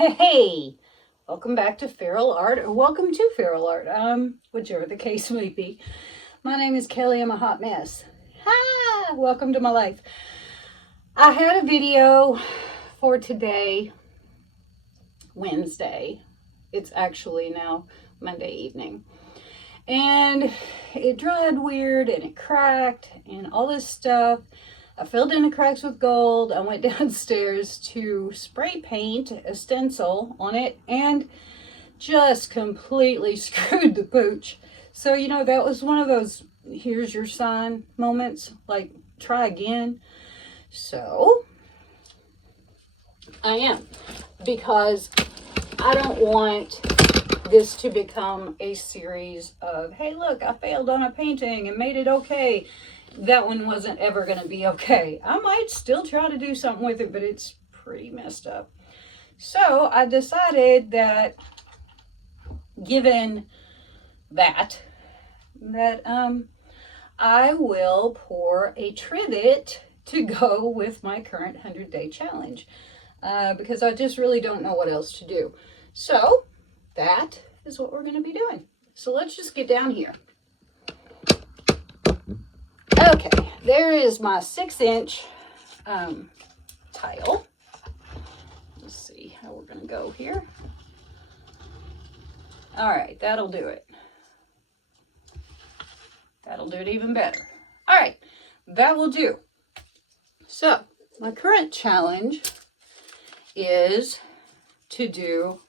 Hey, welcome back to Feral Art, or welcome to Feral Art, whichever the case may be. My name is Kelly. I'm a hot mess. Hi, welcome to my life. I had a video for today, Wednesday. It's actually now Monday evening. And it dried weird and it cracked and all this stuff. I filled in the cracks with gold. I went downstairs to spray paint a stencil on it and just completely screwed the pooch. So, you know, that was one of those here's your sign moments, like try again. So, I am, because I don't want this to become a series of, hey, look, I failed on a painting and made it okay. That one wasn't ever going to be okay. I might still try to do something with it, but it's pretty messed up. So I decided that, given that I will pour a trivet to go with my current 100-day challenge, because I just really don't know what else to do. So that is what we're going to be doing. So let's just get down here. Okay, there is my 6-inch tile. Let's see how we're going to go here. All right, that'll do it. That'll do it even better. All right, that will do. So my current challenge is to do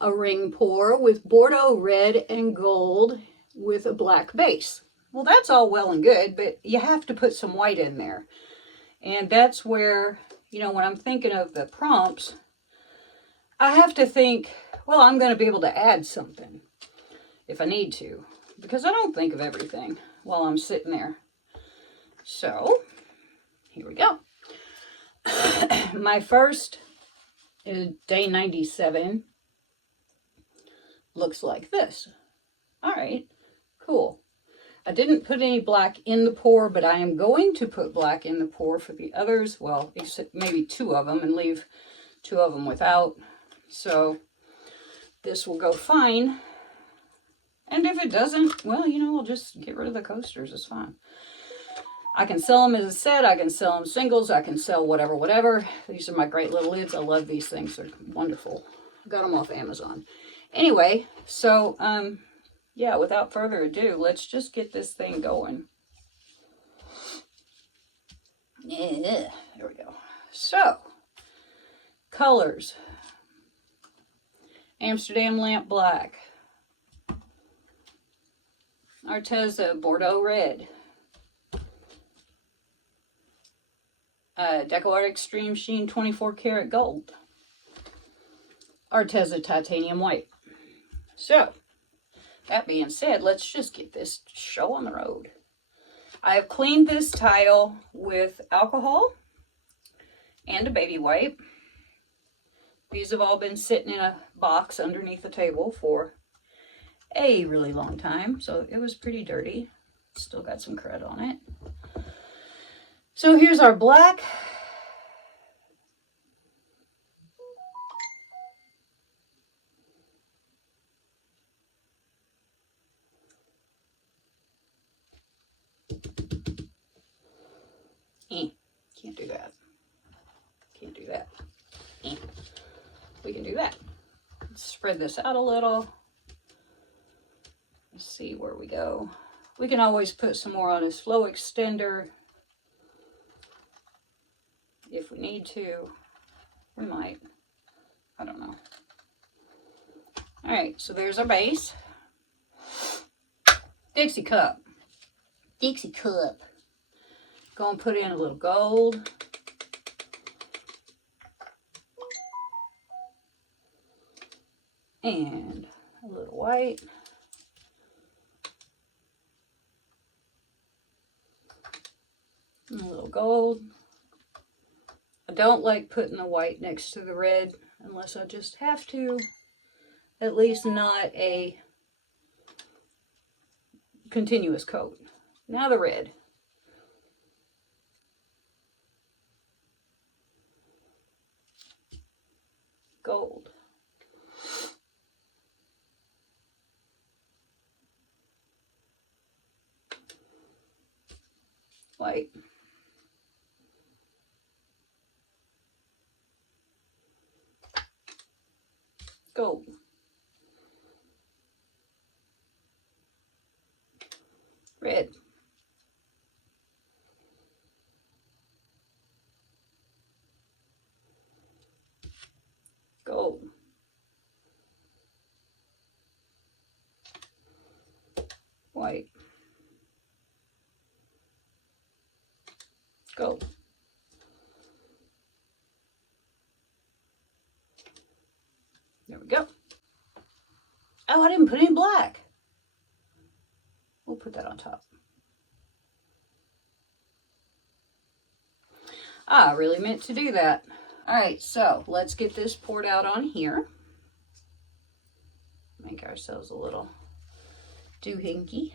a ring pour with Bordeaux red and gold with a black base. Well, that's all well and good, but you have to put some white in there. And that's where, you know, when I'm thinking of the prompts, I have to think, well, I'm going to be able to add something if I need to, because I don't think of everything while I'm sitting there. So, here we go. My first is day 97. Looks like this. All right, cool. I didn't put any black in the pour, but I am going to put black in the pour for the others. Well, except maybe 2 of them, and leave 2 of them without. So this will go fine. And if it doesn't, well, you know, I'll just get rid of the coasters. It's fine. I can sell them as a set. I can sell them singles. I can sell whatever. These are my great little lids. I love these things. They're wonderful. Got them off Amazon. Anyway, so, yeah, without further ado, let's just get this thing going. Yeah, there we go. So, colors. Amsterdam Lamp Black. Arteza Bordeaux Red. Deco Art Extreme Sheen 24 Karat Gold. Arteza Titanium White. So, that being said, let's just get this show on the road. I have cleaned this tile with alcohol and a baby wipe. These have all been sitting in a box underneath the table for a really long time, so it was pretty dirty. Still got some crud on it. So here's our black. Can't do that. Can't do that. We can do that. Let's spread this out a little. Let's see where we go. We can always put some more on this flow extender if we need to. We might. I don't know. All right, so there's our base. Dixie cup. Dixie cup. Go and put in a little gold. And a little white. And a little gold. I don't like putting the white next to the red unless I just have to. At least not a continuous coat. Now the red. gold, white, gold, red, gold, white, gold. There we go. Oh, I didn't put any black. We'll put that on top. I really meant to do that. All right, so let's get this poured out on here. Make ourselves a little doohickey.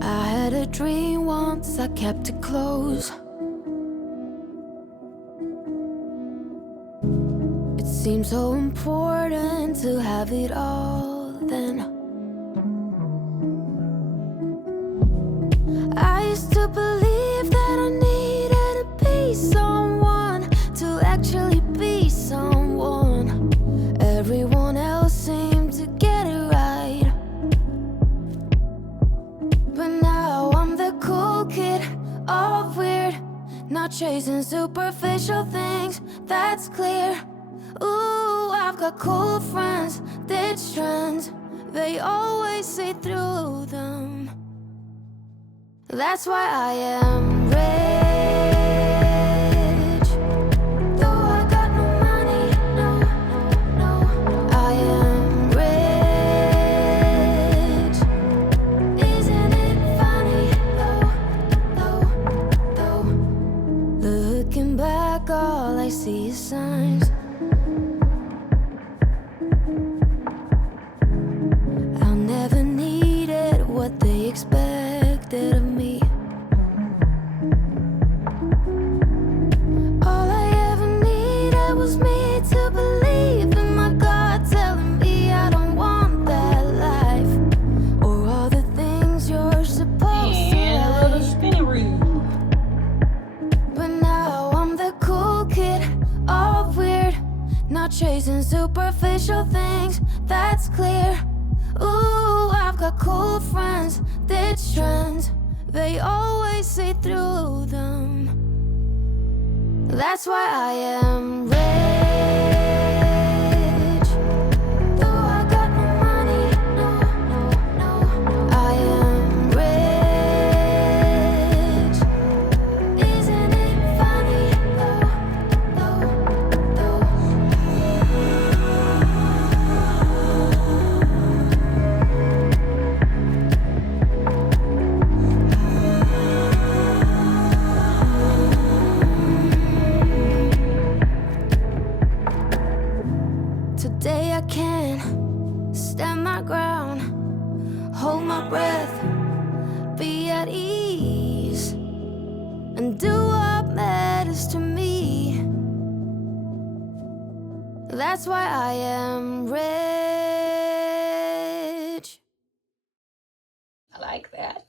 I had a dream once, I kept it close. It seemed so important to have it all then. I used to believe that I needed to be someone, to actually be someone. Everyone else seemed to get it right, but now I'm the cool kid, all weird, not chasing superficial things, that's clear. Ooh, I've got cool friends, ditch trends, they always see through them. That's why I am rich. Though I got no money, no, no, no. I am rich. Isn't it funny, though? Looking back, all I see is signs. I never needed what they expected of me. All I ever needed was me to believe in my God, telling me I don't want that life, or all the things you're supposed to And a little like. spinny-roo. But now I'm the cool kid, all weird, not chasing superficial things, that's clear. Ooh, I've got cool friends, ditch trends, they always see through them. That's why I am rich. Though I got no money, no, no, no. I am rich. Isn't it funny, though? Today I can stand my ground, hold my breath, be at ease, and do what matters to me. That's why I am rich. I like that.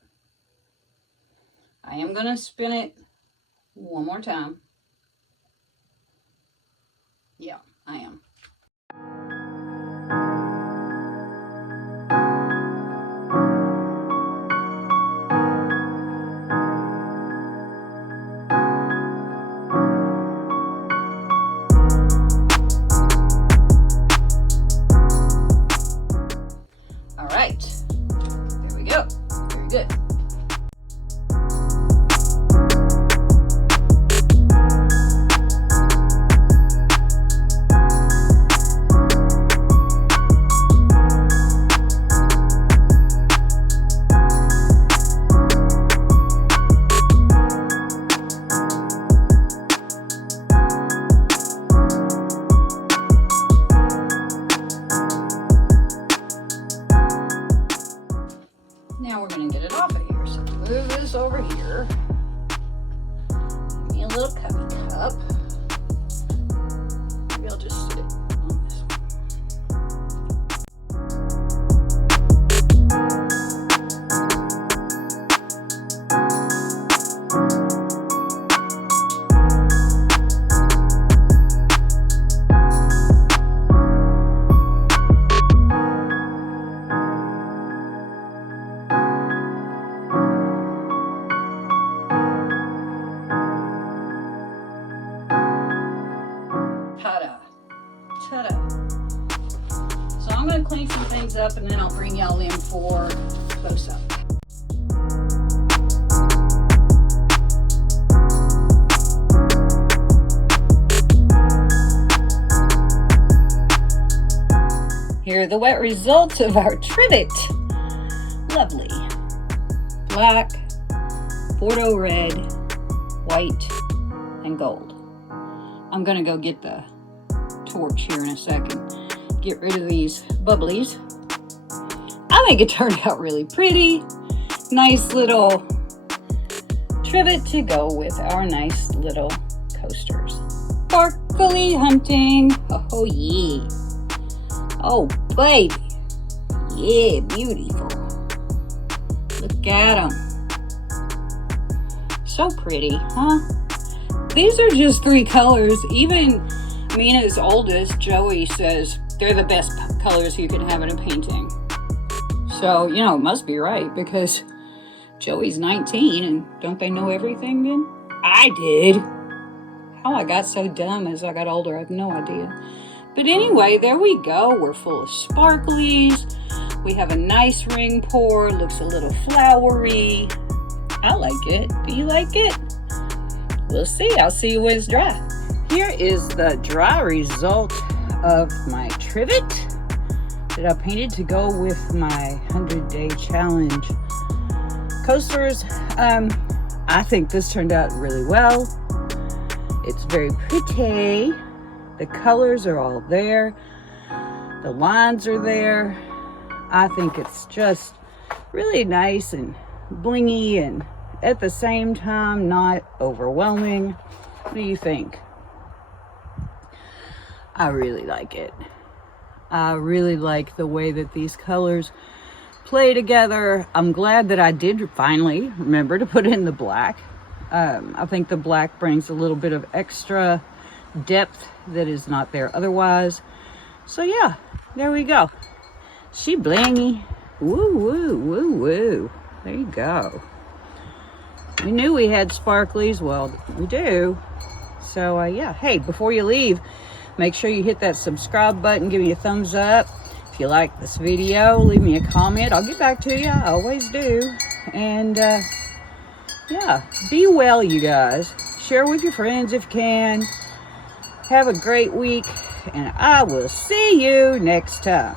I am going to spin it one more time. Yeah, I am. All right, there we go. Very good. Now we're going and get it off of here. So move this over here. Give me a little cubby cup. Maybe I'll just sit it on this one. Ta-da. So I'm going to clean some things up and then I'll bring y'all in for close-up. Here are the wet results of our trivet. Lovely. Black, Bordeaux red, white, and gold. I'm going to go get the torch here in a second. Get rid of these bubblies. I think it turned out really pretty. Nice little trivet to go with our nice little coasters. Sparkly hunting. Oh yeah. Oh baby. Yeah, beautiful. Look at them. So pretty, huh? These are just 3 colors. Even Mina's oldest, Joey, says they're the best colors you can have in a painting. So, you know, it must be right because Joey's 19 and don't they know everything then? I did. How I got so dumb as I got older, I have no idea. But anyway, there we go. We're full of sparklies. We have a nice ring pour. Looks a little flowery. I like it. Do you like it? We'll see. I'll see you when it's dry. Here is the dry result of my trivet that I painted to go with my 100-day challenge coasters. I think this turned out really well. It's very pretty. The colors are all there. The lines are there. I think it's just really nice and blingy and at the same time not overwhelming. What do you think? I really like it. I really like the way that these colors play together. I'm glad that I did finally remember to put in the black. I think the black brings a little bit of extra depth that is not there otherwise. So yeah, there we go. She blingy. Woo, woo, woo, woo. There you go. We knew we had sparklies. Well, we do. So yeah, hey, before you leave, make sure you hit that subscribe button, give me a thumbs up. If you like this video, leave me a comment. I'll get back to you. I always do. And yeah, be well, you guys. Share with your friends if you can. Have a great week, and I will see you next time.